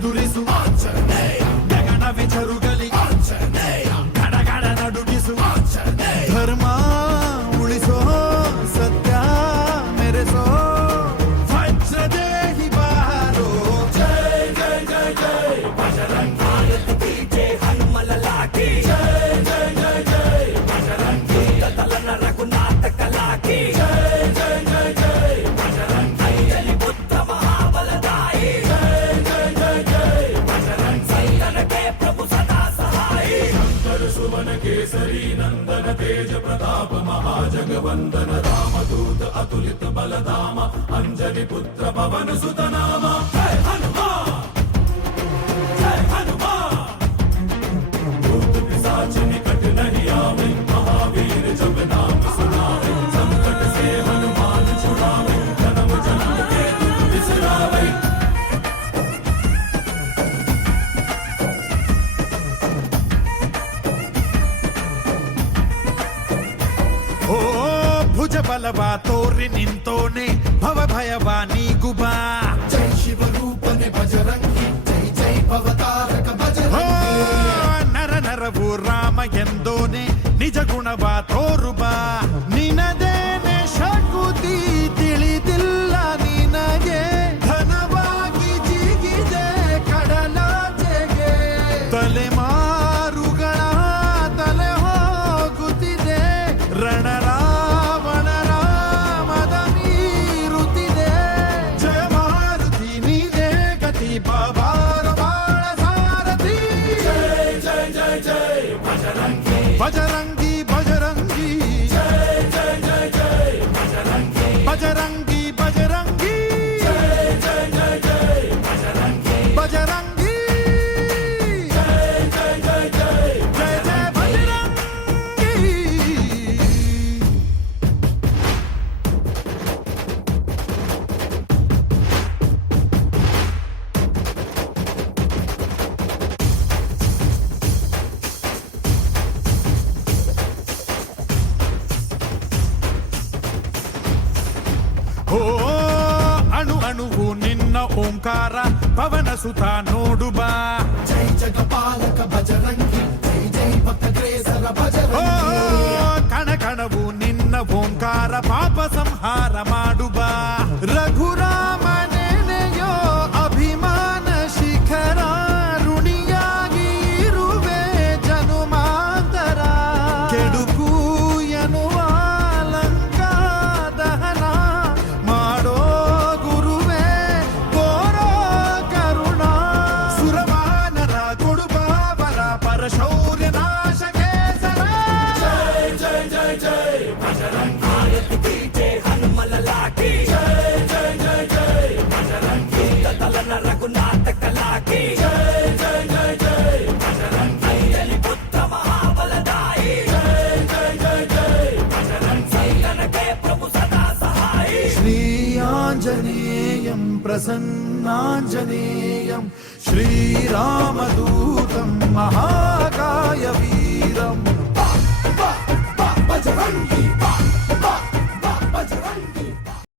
ಎದುರಿಸು ಆಂಜನೇಯ, ಗಗನವೇ ಜರುಗಲಿ ಆಂಜನೇಯ, ಗಡಗಡ ನಡುಗಿಸು ಆಂಜನೇಯ, ಧರ್ಮ ಉಳಿಸೋ ಸತ್ಯ ಮೆರೆಸೋ ವಜ್ರದೇಹಿ ಬಾರೋ. ಜೈ ಜೈ ಜೈ ಜೈ ಬಜರಂಗಿ, ಜೈ ಹನುಮಲ ಲಾಠಿ, ಜೈ ಜೈ ಜೈ ಜೈ ಬಜರಂಗಿ, ತಲನ ರಘುನಾಥ ಕಲಾಕಿ, ಜೈ ಜೈ ಜೈ ಜೈ ಬಜರಂಗಿ, ಅಂಜಲಿ ಪುತ್ರ ಮಹಾಬಲದಾಯಿ, ಜೈ ಜೈ ಜೈ ಜೈ ಬಜರಂಗಿ, ಸಂತನಕ್ಕೆ ಪ್ರಭು ಸದಾ ಸಹಾಯಿ, ಶಂಕರ ಸುವನ ಕೇಸರಿ ನಂದನ ತೇಜ ಪ್ರತಾಪ ಮಹಾಜಗವಂದನ ರಾಮದೂತ ಅತುಲಿತ ಬಲಧಾಮ, ಅಂಜನಿ ಪುತ್ರ ಪವನ ಸುತ ನಾಮ. ಜೈ ಹನುಮಾನ್, जय हनुमान, भूत पिशाच निकट नहीं आवे, महावीर जब नाम सुनावे, संकट से हनुमान छुड़ावे, जन्म जन्म के दुख बिसरावे. ओ ಭುಜ ಬಲವ ತೋರಿ ನಿಂತೋನೆ ಭವ ಭಯವ ನೀಗುಬಾ. ಜೈ ಶಿವ ರೂಪನೆ ಬಜರಂಗಿ, ಜೈ ಜೈ ಭವತಾರಕ ಬಜರಂಗಿ, ನರ ನರವು ರಾಮ ಎಂದೋನೆ ನಿಜ ಗುಣವ ತೋರುಬಾ. ನಿನದೇನೆ ಶಕುತಿ ತಿಳಿದಿಲ್ಲ ನಿನಗೆ, ಧನವಾಗಿ ಜಿಗಿದೆ ಕಡಲಾಚೆಗೆ, ತಲೆಮಾರುಗಳ ತಲೆ ಹೋಗುತ್ತಿದೆ, ರಣರಾವಣ ರಾಮದ ಮೀರುತ್ತಿದೆ. ಜಯ ಮಾರುತಿ ನೀನೇ ಗತಿ ಬಾಬಾರ ಬಾಳ ಸಾರಥಿ. ಜೈ ಜೈ ಜೈ ಜೈ ಬಜರಂಗಿ, ಬಜರಂಗಿ ಬಜರಂಗಿ, ಜೈ ಜೈ ಜೈ ಜೈ ಬಜರಂಗಿ, ಬಜರಂಗಿ ಬಜರಂಗಿ, ಜೈ ಜೈ ಜೈ ಜೈ ಬಜರಂಗಿ, ಬಜರಂಗಿ, ಜೈ ಜೈ ಜೈ ಜೈ ಜೈ ಜೈ ಬಜರಂಗಿ. ಓ ಅಣು ಅಣುವು ನಿನ್ನ ಓಂಕಾರ ಪವನ ಸುತ ನೋಡುಬಾ. ಜೈ ಜಗಪಾಲಕ ಬಜರಂಗಿ, ಜೈ ಜೈ ಭಕ್ತಗ್ರೇಸರ ಬಜರಂಗಿ, ಕಣ ಕಣವು ನಿನ್ನ ಓಂಕಾರ ಪಾಪ ಸಂಹಾರ ಮಾಡುಬಾ. ರಘುರಾಮ ನೆನೆಯೋ ಅಭಿಮಾನ ಶಿಖರ, ಋಣಿಯಾಗಿ ಇರುವೆ ಜನುಮಾಂತರ, ಕೆಡುಕು ಎನ್ನುವ ಲಂಕಾ ದಹನ ಮಾಡೋ ಗುರುವೇ ಕೋರೋ ಕರುಣ. ಸುರವಾನರ ಕೊಡುಬಾವರ ಪರಶೌರ್ಯ ನಾಶ ಕೇಸರ. ಜೈ ಜೈ ಜೈ ಜೈ ಬಜರಂಗಿ, ಜೈ ಹನುಮಲ ಲಾಠಿ, ಜೈ ಜೈ ಜೈ ಜೈ ಬಜರಂಗಿ, ತಲನ ರಘುನಾಥ ಕಲಾಕಿ, ಜೈ ಜೈ ಜೈ ಜೈ ಬಜರಂಗಿ, ಅಂಜಲಿ ಪುತ್ರ ಮಹಾಬಲದಾಯಿ, ಜೈ ಜೈ ಜೈ ಜೈ ಬಜರಂಗಿ, ಸಂತನಕ್ಕೆ ಪ್ರಭು ಸದಾ ಸಹಾಯಿ. ಶ್ರೀ ಆಂಜನೇಯಂ ಪ್ರಸನ್ನಾಂಜನೇಯಂ ಶ್ರೀರಾಮ